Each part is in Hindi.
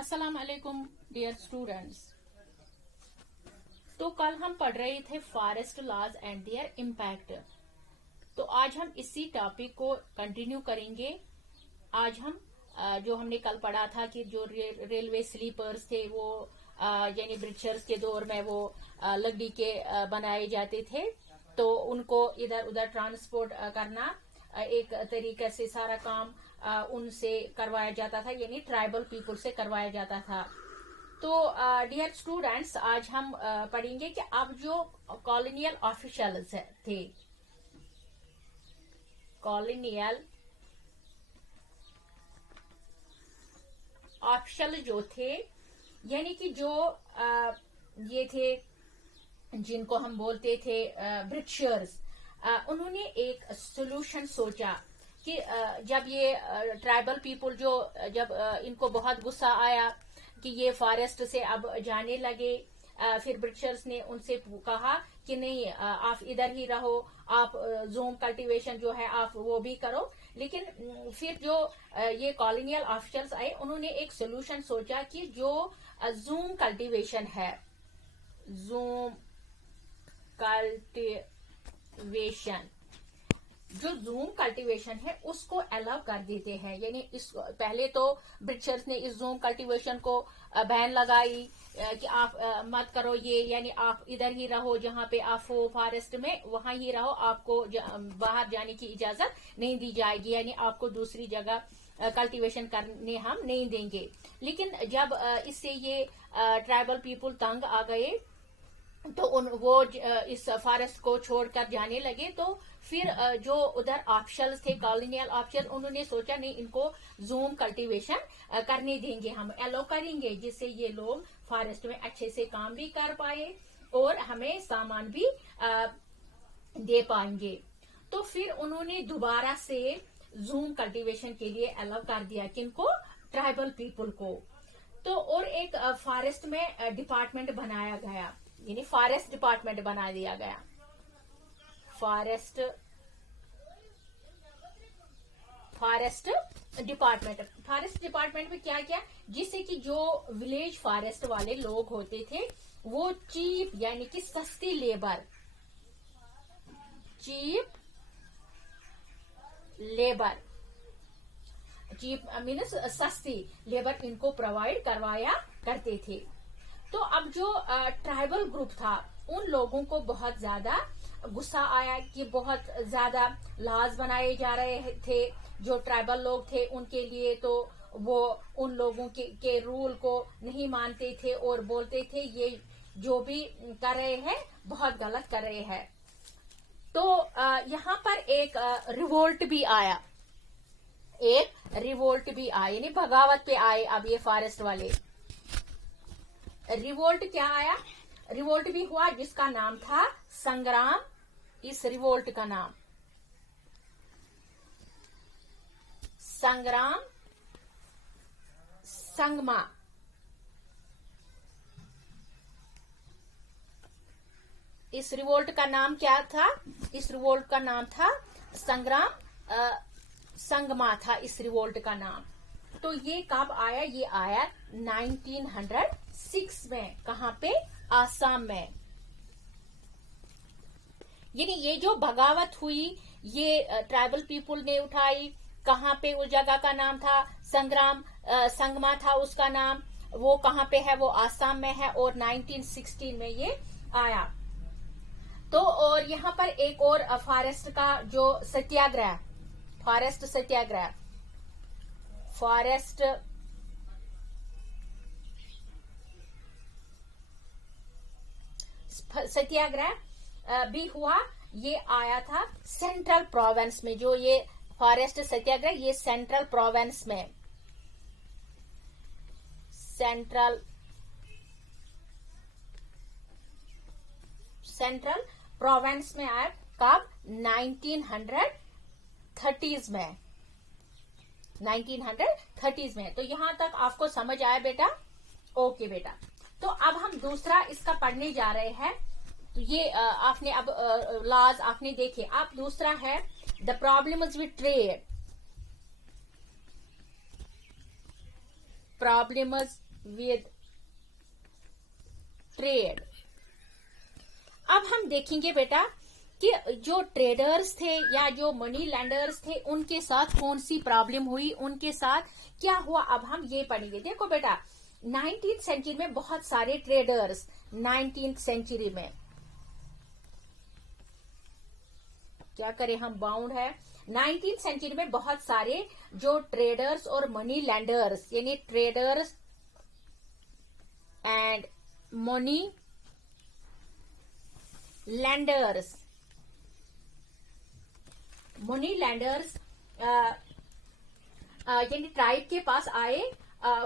अस्सलाम वालेकुम डियर स्टूडेंट्स। तो कल हम पढ़ रहे थे forest laws and their impact. तो आज हम इसी टॉपिक को कंटिन्यू करेंगे। आज हम जो हमने कल पढ़ा था कि जो रेलवे स्लीपर्स थे वो यानी ब्रिटिशर्स के दौर में वो लकड़ी के बनाए जाते थे, तो उनको इधर उधर ट्रांसपोर्ट करना एक तरीके से सारा काम उनसे करवाया जाता था, यानी ट्राइबल पीपल से करवाया जाता था। तो डियर स्टूडेंट्स, आज हम पढ़ेंगे कि अब जो कॉलोनियल ऑफिशियल्स थे, कॉलोनियल ऑफिशियल जो थे, यानी कि जो ये थे जिनको हम बोलते थे ब्रिटिशर्स, उन्होंने एक सोल्यूशन सोचा कि जब ये ट्राइबल पीपल जो जब इनको बहुत गुस्सा आया कि ये फॉरेस्ट से अब जाने लगे, फिर ब्रिटिशर्स ने उनसे कहा कि नहीं, आप इधर ही रहो, आप जूम कल्टीवेशन जो है आप वो भी करो। लेकिन फिर जो ये कॉलोनियल ऑफिसर्स आए, उन्होंने एक सोल्यूशन सोचा कि जो जूम कल्टीवेशन है, जूम कल्टीवेशन, जो जूम कल्टीवेशन है उसको अलाउ कर देते हैं। यानी इस पहले तो ब्रिटिशर्स ने इस जूम कल्टीवेशन को बैन लगाई कि आप मत करो ये, यानी आप इधर ही रहो जहां पे आप हो फॉरेस्ट में, वहां ही रहो, आपको बाहर जाने की इजाजत नहीं दी जाएगी, यानी आपको दूसरी जगह कल्टीवेशन करने हम नहीं देंगे। लेकिन जब इससे ये ट्राइबल पीपल तंग आ गए तो वो इस फॉरेस्ट को छोड़कर जाने लगे, तो फिर जो उधर ऑफिशियल्स थे, कॉलोनियल ऑफिशियल, उन्होंने सोचा नहीं, इनको जूम कल्टीवेशन करने देंगे, हम अलाउ करेंगे, जिससे ये लोग फॉरेस्ट में अच्छे से काम भी कर पाए और हमें सामान भी दे पाएंगे। तो फिर उन्होंने दोबारा से जूम कल्टीवेशन के लिए अलाउ कर दिया, किनको? ट्राइबल पीपल को। तो और एक फॉरेस्ट में डिपार्टमेंट बनाया गया, यानी फॉरेस्ट डिपार्टमेंट बना दिया गया। फॉरेस्ट डिपार्टमेंट में क्या क्या, जिससे कि जो विलेज फॉरेस्ट वाले लोग होते थे वो चीप यानी कि सस्ती लेबर, चीप मीन्स सस्ती लेबर इनको प्रोवाइड करवाया करते थे। तो अब जो ट्राइबल ग्रुप था, उन लोगों को बहुत ज्यादा गुस्सा आया कि बहुत ज्यादा लॉज बनाए जा रहे थे। जो ट्राइबल लोग थे उनके लिए, तो वो उन लोगों के रूल को नहीं मानते थे और बोलते थे ये जो भी कर रहे हैं बहुत गलत कर रहे हैं। तो यहाँ पर एक रिवोल्ट भी आया, यानी बगावत पे आए अब ये फॉरेस्ट वाले। रिवोल्ट क्या आया? रिवोल्ट भी हुआ जिसका नाम था संग्राम। इस रिवोल्ट का नाम संग्राम संगमा। इस रिवोल्ट का नाम क्या था? इस रिवोल्ट का नाम था संग्राम संगमा था इस रिवोल्ट का नाम। तो ये कब आया? ये आया 1906 में। कहां पे? आसाम में। यानी ये जो बगावत हुई ये ट्राइबल पीपल ने उठाई। कहां पे? उस जगह का नाम था संग्राम संगमा था उसका नाम। वो कहां पे है? वो आसाम में है और 1916 में ये आया। तो और यहाँ पर एक और फॉरेस्ट का जो सत्याग्रह, फॉरेस्ट सत्याग्रह भी हुआ। ये आया था सेंट्रल प्रोविंस में। जो ये फॉरेस्ट सत्याग्रह ये सेंट्रल प्रोविंस में, सेंट्रल प्रोविंस में आया। कब? 1930s में, 1930s में। तो यहां तक आपको समझ आया बेटा? ओके बेटा। तो अब हम दूसरा इसका पढ़ने जा रहे हैं। तो ये आपने अब लॉज आपने देखे। अब दूसरा है the problems with trade, problems with trade। अब हम देखेंगे बेटा कि जो ट्रेडर्स थे या जो मनी लैंडर्स थे उनके साथ कौन सी प्रॉब्लम हुई, उनके साथ क्या हुआ, अब हम ये पढ़ेंगे। देखो बेटा 19th सेंचुरी में बहुत सारे ट्रेडर्स, 19th सेंचुरी में क्या करें हम, बाउंड है। 19th सेंचुरी में बहुत सारे जो ट्रेडर्स और मनी लैंडर्स यानी traders and money landers, money landers यानी ट्राइब के पास आए,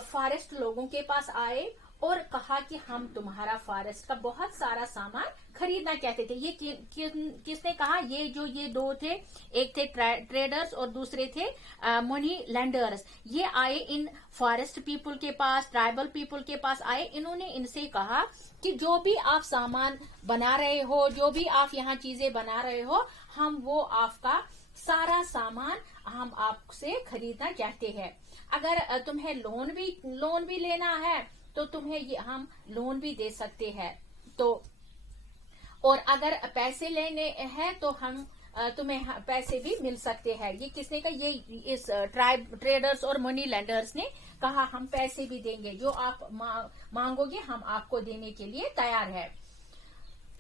फॉरेस्ट लोगों के पास आए और कहा कि हम तुम्हारा फॉरेस्ट का बहुत सारा सामान खरीदना चाहते थे। ये किसने कहा, ये दो थे, एक थे ट्रेडर्स और दूसरे थे मनी लैंडर्स। ये आए इन फॉरेस्ट पीपल के पास, ट्राइबल पीपल के पास आए। इन्होंने इनसे कहा कि जो भी आप सामान बना रहे हो, जो भी आप यहाँ चीजें बना रहे हो, हम वो आपका सारा सामान हम आपसे खरीदना चाहते हैं। अगर तुम्हें लोन भी लेना है तो तुम्हें ये हम लोन भी दे सकते हैं। तो और अगर पैसे लेने हैं तो हम तुम्हें पैसे भी मिल सकते हैं। ये किसने कहा, ये इस ट्रेडर्स और मनी लैंडर्स ने कहा हम पैसे भी देंगे, जो आप मांगोगे हम आपको देने के लिए तैयार है।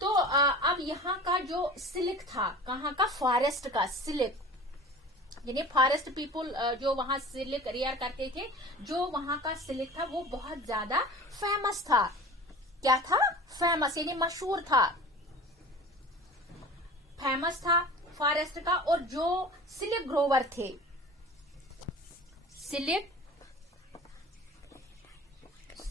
तो अब यहाँ का जो सिल्क था, कहाँ का, फॉरेस्ट का सिल्क, यानी फॉरेस्ट पीपल जो वहां सिल्क रियर करते थे, जो वहां का सिल्क था वो बहुत ज्यादा फेमस था। क्या था, फेमस यानी मशहूर था, फेमस था फॉरेस्ट का। और जो सिल्क ग्रोवर थे,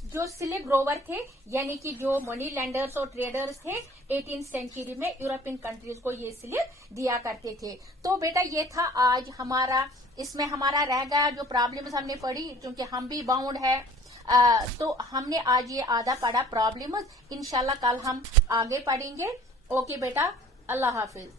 जो सिल्क ग्रोवर थे यानी कि जो मनी लैंडर्स और ट्रेडर्स थे 18th सेंचुरी में यूरोपियन कंट्रीज को ये सिल्क दिया करते थे। तो बेटा ये था आज हमारा, इसमें हमारा रह गया जो प्रॉब्लम्स हमने पढ़ी, क्योंकि हम भी बाउंड है। तो हमने आज ये आधा पढ़ा प्रॉब्लम्स, इंशाल्लाह कल हम आगे पढ़ेंगे। ओके बेटा, अल्लाह हाफिज।